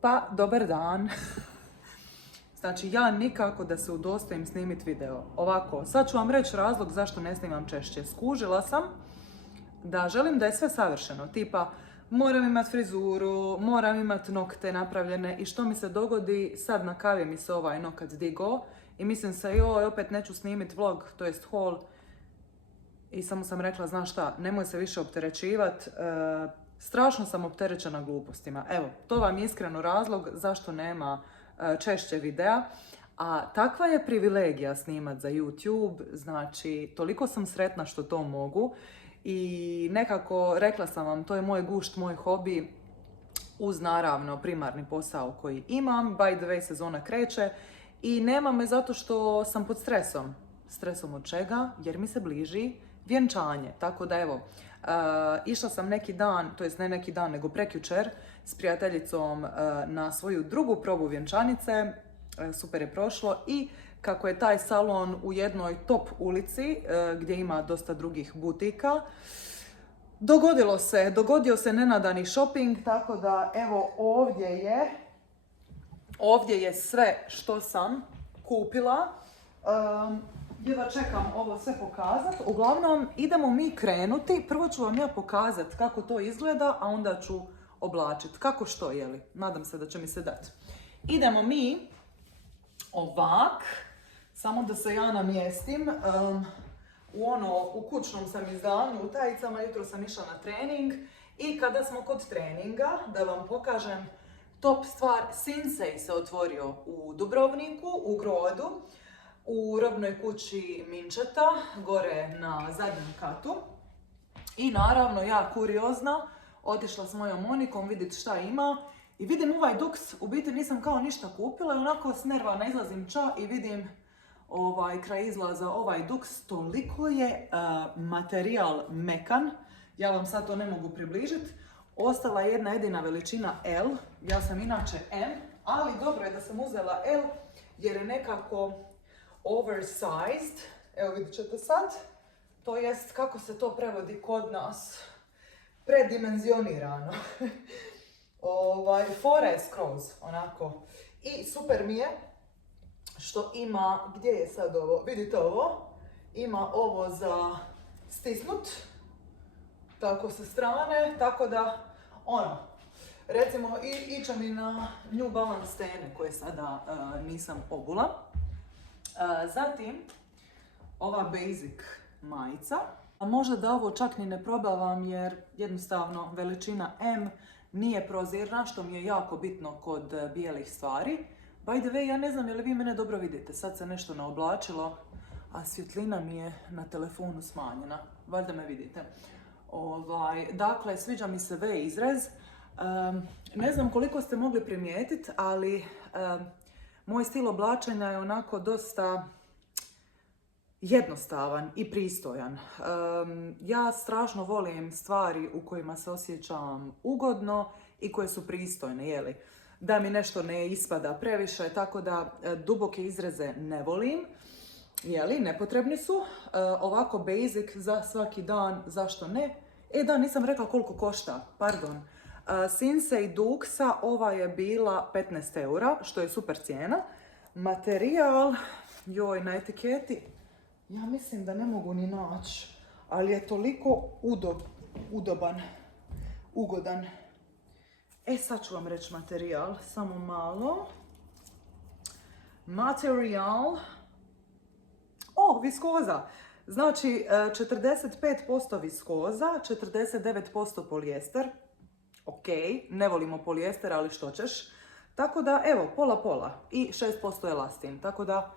Pa, dobar dan. Znači, ja nikako da se udostojim snimiti video. Ovako, sad ću vam reći razlog zašto ne snimam češće. Skužila sam da želim da je sve savršeno. Tipa, moram imati frizuru, moram imati nokte napravljene i što mi se dogodi, sad na kavi mi se ovaj nokat digo i mislim se, joj, opet neću snimiti vlog, to jest haul. I samo sam rekla, znaš šta, nemoj se više opterećivat, strašno sam opterećena glupostima. Evo, to vam je iskreno razlog zašto nema češće videa. A takva je privilegija snimat za YouTube, znači toliko sam sretna što to mogu. I nekako, rekla sam vam, to je moj gušt, moj hobi, uz naravno primarni posao koji imam. By the way, sezona kreće i nema me zato što sam pod stresom. Stresom od čega? Jer mi se bliži vjenčanje. Tako da evo, išla sam neki dan, to jest ne neki dan, nego prekjučer s prijateljicom na svoju drugu probu vjenčanice. Super je prošlo i kako je taj salon u jednoj top ulici gdje ima dosta drugih butika, dogodio se nenadani shopping, tako da evo ovdje je sve što sam kupila. Jedva čekam ovo sve pokazati. Uglavnom, idemo mi krenuti. Prvo ću vam ja pokazati kako to izgleda, a onda ću oblačiti. Kako što, jeli? Nadam se da će mi se dati. Idemo mi ovak. Samo da se ja namjestim. U kućnom sam izdanju, u tajicama, jutro sam išla na trening. I kada smo kod treninga, da vam pokažem top stvar, Sinsay se otvorio u Dubrovniku, u Grodu, u robnoj kući Minčeta, gore na zadnjem katu. I naravno, ja kuriozna, otišla s mojom Monikom vidjeti šta ima. I vidim ovaj duks, u biti nisam kao ništa kupila i onako s nervana izlazim ča i vidim kraj izlaza ovaj duks. Toliko je materijal mekan, ja vam sad to ne mogu približiti. Ostala je jedna jedina veličina L, ja sam inače M, ali dobro je da sam uzela L jer je nekako oversized, evo vidjet ćete sad, to jest kako se to prevodi kod nas, predimenzionirano. Fora je skroz, onako. I super mi je što ima, gdje je sad ovo, vidite ovo, ima ovo za stisnut, tako sa strane, tako da, recimo iće mi na New Balance stene koje sada nisam obula. Zatim, ova basic majica. Možda da ovo čak ni ne probavam jer jednostavno veličina M nije prozirna, što mi je jako bitno kod bijelih stvari. By the way, ja ne znam je li vi mene dobro vidite, sad se nešto naoblačilo, a svjetlina mi je na telefonu smanjena. Valjda me vidite. Dakle, sviđa mi se V izrez. Ne znam koliko ste mogli primijetiti, ali moj stil oblačenja je onako dosta jednostavan i pristojan. Ja strašno volim stvari u kojima se osjećam ugodno i koje su pristojne, jeli? Da mi nešto ne ispada previše, tako da duboke izreze ne volim, jeli? Nepotrebni su. Ovako basic za svaki dan, zašto ne? Da, nisam rekla koliko košta, pardon. Sinsay Duxa, ova je bila 15 eura, što je super cijena. Materijal, joj, na etiketi, ja mislim da ne mogu ni naći, ali je toliko ugodan. Sad ću vam reći materijal, samo malo. Materijal, viskoza. Znači, 45% viskoza, 49% polijester. Ok, ne volimo polijester, ali što ćeš. Tako da, evo, pola i 6% elastin. Tako da,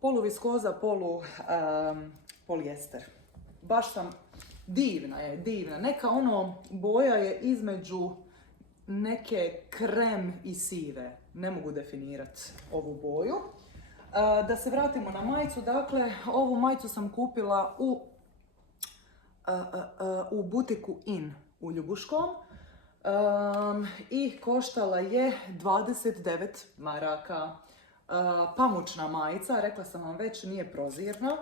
polu viskoza, polu polijester. Baš sam, divna je. Neka boja je između neke krem i sive. Ne mogu definirati ovu boju. Da se vratimo na majicu, dakle, ovu majicu sam kupila u butiku In u Ljubuškom. I koštala je 29 maraka. Pamučna majica, rekla sam vam već, nije prozirna.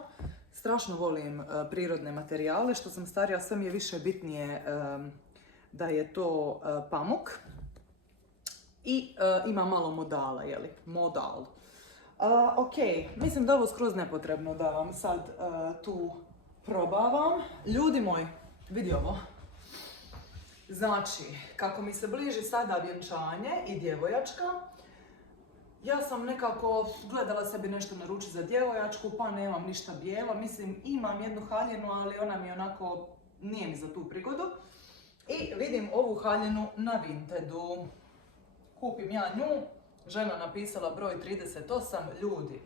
Strašno volim prirodne materijale, što sam starija sve mi je više bitnije da je to pamuk. i ima malo modala, jeli, modal. Ok, mislim da je ovo skroz nepotrebno da vam sad tu probavam. Ljudi moji, vidi ovo. Znači, kako mi se bliži sada vjenčanje i djevojačka, ja sam nekako gledala sebi nešto naručiti za djevojačku, pa nemam ništa bijelo. Mislim, imam jednu haljinu, ali ona mi onako nije mi za tu prigodu. I vidim ovu haljinu na Vintedu. Kupim ja nju, žena napisala broj 38, ljudi.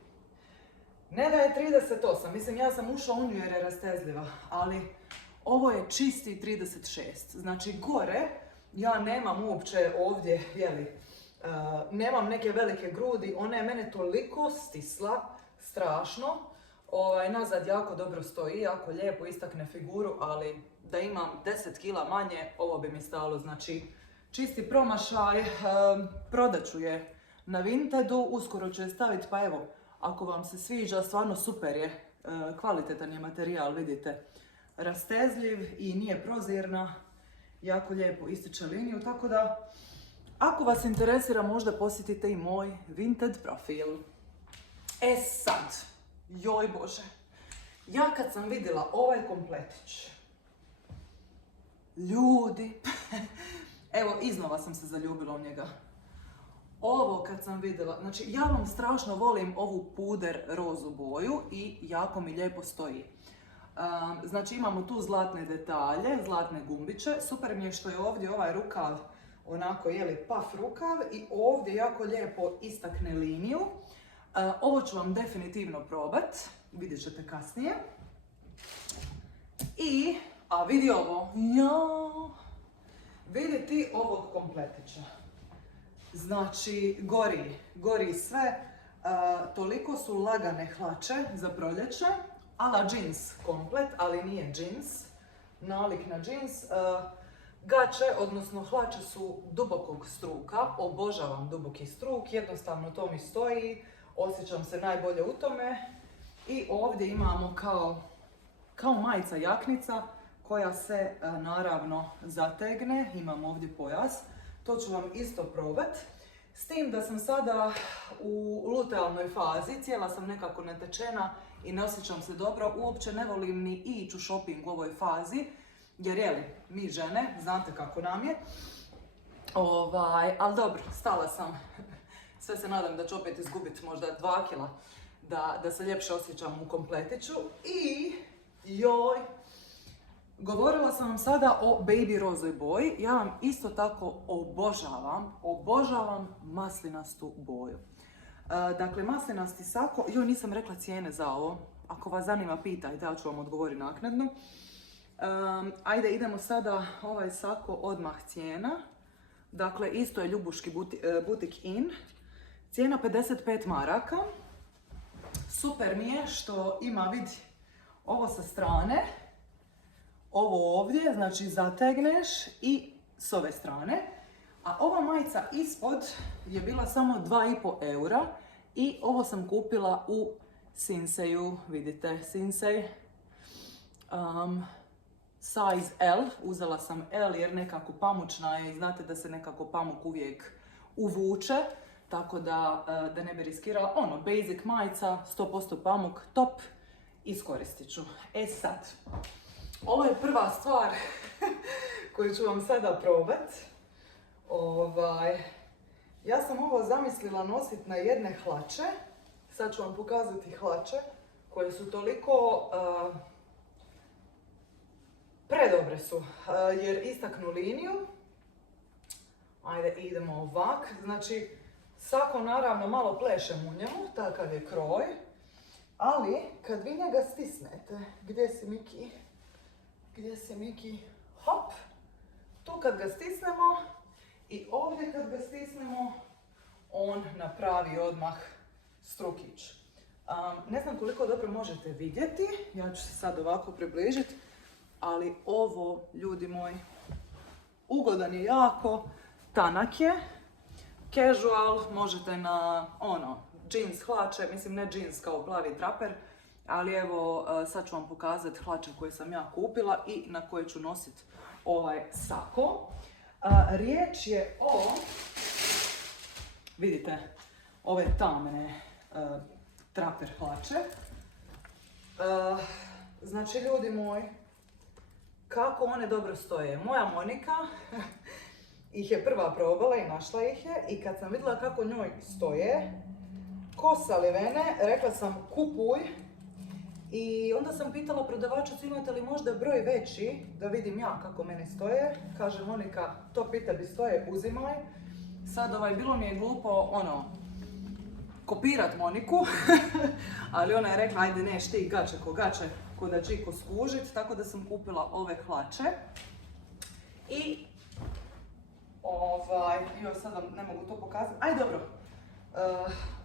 Ne da je 38, mislim ja sam ušla u nju jer je rastezljiva, ali ovo je čisti 36. Znači gore ja nemam uopće ovdje, jeli, nemam neke velike grudi, ona je mene toliko stisla, strašno. Nazad jako dobro stoji, jako lijepo istakne figuru, ali da imam 10 kila manje, ovo bi mi stalo. Znači, čisti promašaj, prodat ću je na Vintedu, uskoro ću je staviti, pa evo, ako vam se sviđa, stvarno super je, kvalitetan je materijal, vidite, rastezljiv i nije prozirna, jako lijepo ističe liniju, tako da, ako vas interesira, možda posjetite i moj Vinted profil. E sad, joj bože, ja kad sam vidjela ovaj kompletić, ljudi, evo iznova sam se zaljubila u njega. Ovo kad sam vidjela, znači ja vam strašno volim ovu puder rozu boju i jako mi lijepo stoji. Znači imamo tu zlatne detalje, zlatne gumbiće, super mi je što je ovdje ovaj rukav onako jeli puff rukav i ovdje jako lijepo istakne liniju. Ovo ću vam definitivno probat, vidjet ćete kasnije. A vidi ovo, vidi ti ovog kompletića. Znači, gori sve, toliko su lagane hlače za proljeće, ala džins komplet, ali nije džins, nalik na džins. Gaće, odnosno hlače su dubokog struka, obožavam duboki struk, jednostavno to mi stoji, osjećam se najbolje u tome. I ovdje imamo kao majica jaknica koja se naravno zategne, imam ovdje pojas. To ću vam isto probat. S tim da sam sada u lutealnoj fazi, cijela sam nekako netečena i ne osjećam se dobro. Uopće ne volim ni ići u shopping u ovoj fazi, jer jeli, mi žene, znate kako nam je. Ali dobro, stala sam. Sve se nadam da ću opet izgubiti možda 2 kila, da se ljepše osjećam u kompletiću. I joj, govorila sam vam sada o baby rozoj boji. Ja vam isto tako obožavam maslinastu boju. Dakle, maslinasti sako, joj nisam rekla cijene za ovo. Ako vas zanima pitajte, ja ću vam odgovoriti naknadno. Ajde, idemo sada ovaj sako odmah cijena. Dakle, isto je Ljubuški butik in. Cijena 55 maraka. Super mi je što ima, vidi, ovo sa strane. Ovo ovdje, znači zategneš i s ove strane. A ova majica ispod je bila samo 2,5 eura i ovo sam kupila u Sinseju, vidite, Sinsej. Size L, uzela sam L jer nekako pamučna je i znate da se nekako pamuk uvijek uvuče. Tako da ne bi riskirala, basic majica, 100% pamuk, top, iskoristit ću. E sad, ovo je prva stvar koju ću vam sada probat. Ja sam ovo zamislila nositi na jedne hlače. Sad ću vam pokazati hlače koje su toliko predobre su jer istaknu liniju. Ajde, idemo ovak. Znači, sako naravno malo plešem u njemu, takav je kroj. Ali, kad vi njega stisnete, gdje si Miki? Hop! Tu kad ga stisnemo i ovdje kad ga stisnemo, on napravi odmah strukić. Ne znam koliko dobro možete vidjeti, ja ću se sad ovako približiti, ali ovo, ljudi moji, ugodan je jako, tanak je, casual, možete na jeans hlače, mislim ne jeans kao plavi traper, ali evo sad ću vam pokazati hlače koje sam ja kupila i na koje ću nositi ovaj sako. Riječ je o vidite ove tamne traper hlače. Znači, ljudi moji, kako one dobro stoje. Moja Monika ih je prva probala i našla ih je, i kad sam vidjela kako njoj stoje, ko salivene, rekla sam kupuj. I onda sam pitala prodavačicu imate li možda broj veći, da vidim ja kako meni stoje. Kaže Monika, to pita bi stoje, uzimaj. Sad bilo mi je glupo, kopirat Moniku, ali ona je rekla, ajde neš ti gače ko da Džiko skužit, tako da sam kupila ove hlače. I, sad vam ne mogu to pokazati, aj dobro,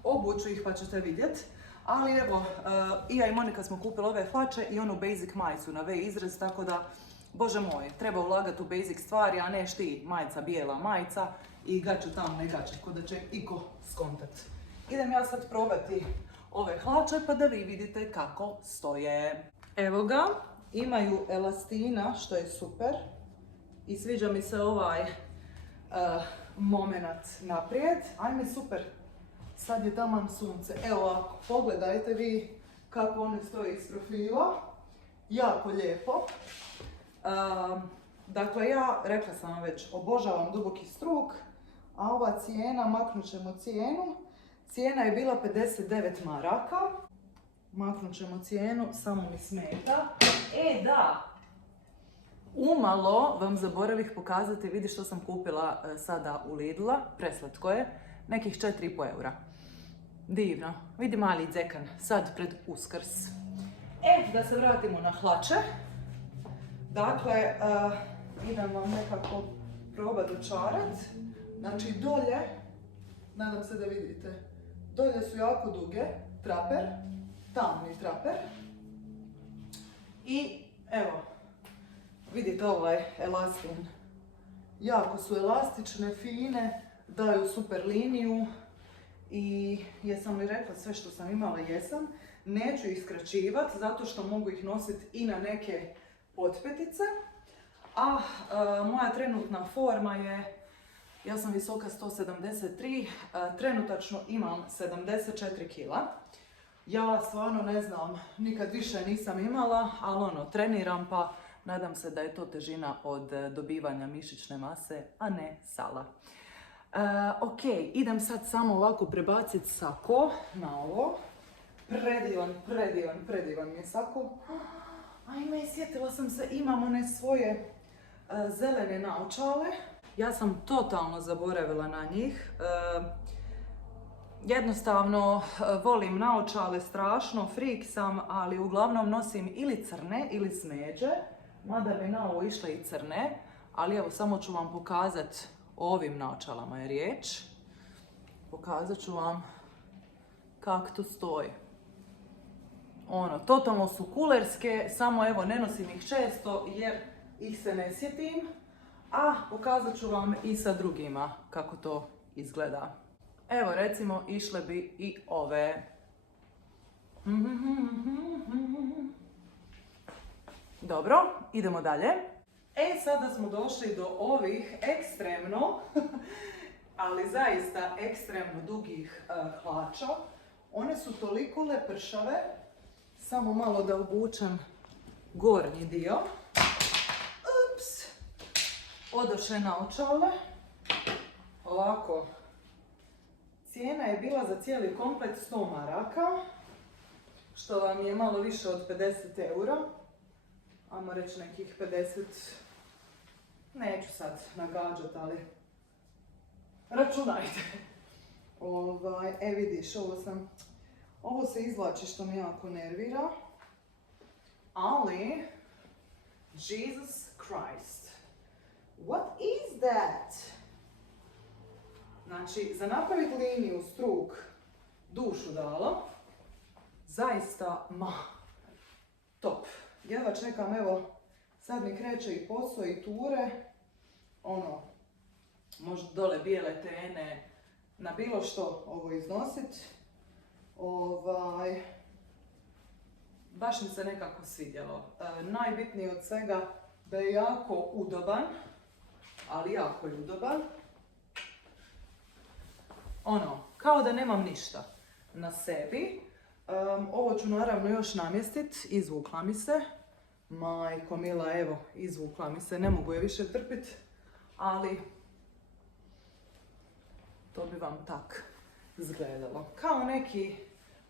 obuću ih pa ćete vidjet. Ali evo, i ja i Monika smo kupili ove hlače i onu basic majicu na V izraz, tako da, bože moj, treba ulagati u basic stvari, a ne šti majica, bijela majica i gače tamne gače, ko da će iko skontat. Idem ja sad probati ove hlače pa da vi vidite kako stoje. Evo ga, imaju elastina, što je super. I sviđa mi se ovaj moment naprijed. Ajme, super. Sad je taman sunce. Evo ovako, pogledajte vi kako one stoje iz profila. Jako lijepo. Dakle, ja, rekla sam vam već, obožavam duboki struk, a ova cijena, maknut ćemo cijenu. Cijena je bila 59 maraka. Maknut ćemo cijenu, samo mi smeta. Da! Umalo vam zaboravih pokazati, vidi što sam kupila sada u Lidla, preslatko je, nekih 4,5 eura. Divno, vidi mali dzekan, sad pred Uskrs. Da se vratimo na hlače. Dakle, idem vam nekako probati dočarat. Znači dolje, nadam se da vidite, dolje su jako duge, traper, tamni traper. I evo, vidite ovaj elastin. Jako su elastične, fine, daju super liniju. I jesam li rekla sve što sam imala, jesam. Neću ih skraćivati zato što mogu ih nositi i na neke potpetice. A moja trenutna forma je, ja sam visoka 173, trenutačno imam 74 kila. Ja stvarno ne znam, nikad više nisam imala, ali treniram pa nadam se da je to težina od dobivanja mišićne mase, a ne sala. Ok, idem sad samo ovako prebaciti sako na ovo. Predivan mi je sako. Ajme, sjetila sam se, imam one svoje zelene naočale. Ja sam totalno zaboravila na njih. Jednostavno volim naočale strašno, freak sam, ali uglavnom nosim ili crne ili smeđe. Mada bi na ovo išle i crne, ali evo samo ću vam pokazati, o ovim naočalama je riječ. Pokazat ću vam kako to stoji. Totalno su kulerske, samo evo ne nosim ih često jer ih se ne sjetim. A pokazat ću vam i sa drugima kako to izgleda. Evo recimo išle bi i ove. Dobro, idemo dalje. Sada smo došli do ovih ekstremno, ali zaista ekstremno dugih hlača. One su toliko lepršave, samo malo da obučem gornji dio. Ups! Odoše naočale. Ovako. Cijena je bila za cijeli komplet 100 maraka, što vam je malo više od 50 eura. Ajmo reći nekih 50, neću sad nagađati, ali računajte. Vidiš, ovo se izvlači što me jako nervira, ali, Jesus Christ, what is that? Znači, za napraviti liniju, struk, dušu dala, zaista, top. Jedva čekam, evo, sad mi kreće i posao i ture, možda dole bijele tene, na bilo što ovo iznosit. Baš mi se nekako svidjelo. Najbitnije od svega da je jako udoban, ali jako udoban. ono, kao da nemam ništa na sebi. Ovo ću naravno još namjestit, izvukla mi se. Majko mila, evo, izvukla mi se, ne mogu je više trpit, ali to bi vam tak izgledalo. Kao neki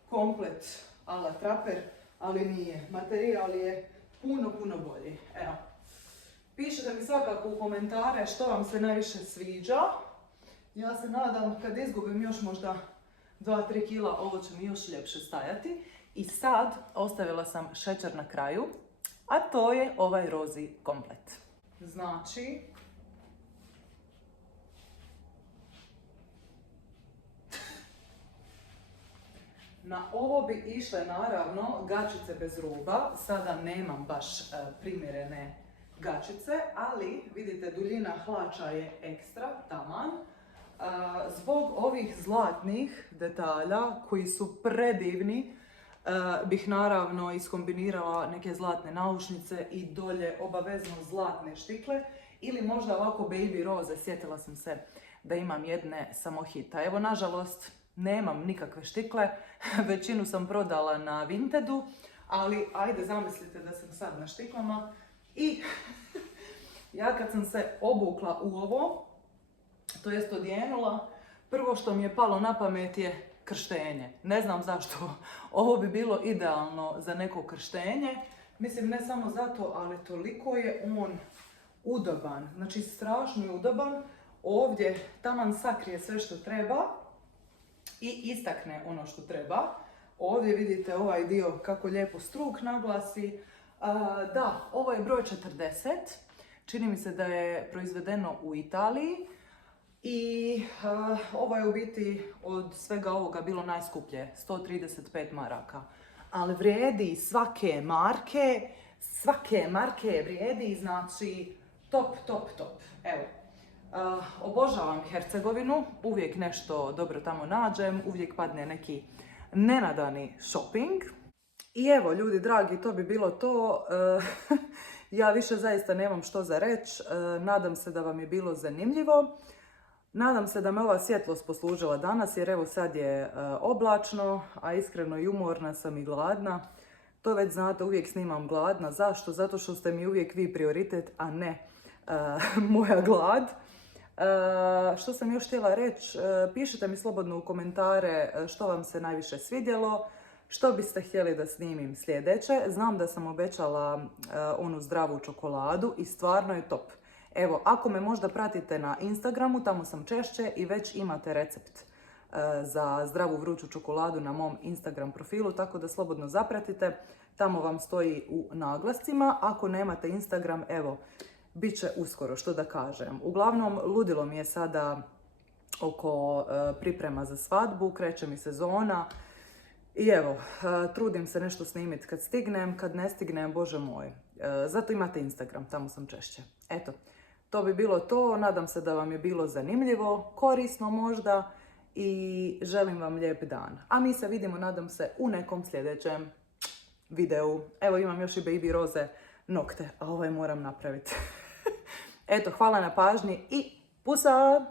komplet a la traper, ali nije. Materijal je puno, puno bolji. Evo. Pišite mi svakako u komentare što vam se najviše sviđa. Ja se nadam kad izgubim još možda 2-3 kila, ovo će mi još ljepše stajati. I sad ostavila sam šećer na kraju, a to je ovaj rozi komplet. Znači, na ovo bi išle naravno gačice bez ruba. Sada nemam baš primjerene gačice, ali vidite duljina hlača je ekstra, taman. Zbog ovih zlatnih detalja koji su predivni, bih naravno iskombinirala neke zlatne naušnice i dolje obavezno zlatne štikle ili možda ovako baby roze. Sjetila sam se da imam jedne samo hita. Evo, nažalost, nemam nikakve štikle, većinu sam prodala na Vintedu, ali ajde zamislite da sam sad na štiklama i ja kad sam se obukla u ovo, to jest odjenula, prvo što mi je palo na pamet je krštenje. Ne znam zašto, ovo bi bilo idealno za neko krštenje. Mislim, ne samo zato, ali toliko je on udoban. Znači, strašno je udoban. Ovdje taman sakrije sve što treba i istakne ono što treba. Ovdje vidite ovaj dio kako lijepo struk naglasi. Da, ovo je broj 40. Čini mi se da je proizvedeno u Italiji. I ovo je u biti od svega ovoga bilo najskuplje, 135 maraka. Ali vrijedi svake marke vrijedi, znači top, top, top. Evo, obožavam Hercegovinu, uvijek nešto dobro tamo nađem, uvijek padne neki nenadani shopping. I evo, ljudi dragi, to bi bilo to. Ja više zaista nemam što za reći, nadam se da vam je bilo zanimljivo. Nadam se da me ova svjetlost poslužila danas, jer evo sad je oblačno, a iskreno i umorna sam i gladna. To već znate, uvijek snimam gladna. Zašto? Zato što ste mi uvijek vi prioritet, a ne moja glad. Što sam još htjela reći, pišite mi slobodno u komentare što vam se najviše svidjelo, što biste htjeli da snimim sljedeće. Znam da sam obećala onu zdravu čokoladu i stvarno je top. Evo, ako me možda pratite na Instagramu, tamo sam češće i već imate recept za zdravu vruću čokoladu na mom Instagram profilu, tako da slobodno zapratite. Tamo vam stoji u naglascima. Ako nemate Instagram, evo, bit će uskoro, što da kažem. Uglavnom, ludilo mi je sada oko priprema za svadbu, kreće mi sezona. I evo, trudim se nešto snimiti kad stignem, kad ne stignem, bože moj. Zato imate Instagram, tamo sam češće. Eto, to bi bilo to. Nadam se da vam je bilo zanimljivo, korisno možda i želim vam lijep dan. A mi se vidimo, nadam se, u nekom sljedećem videu. Evo, imam još i baby roze nokte, a ovaj moram napraviti. Eto, hvala na pažnji i pusa!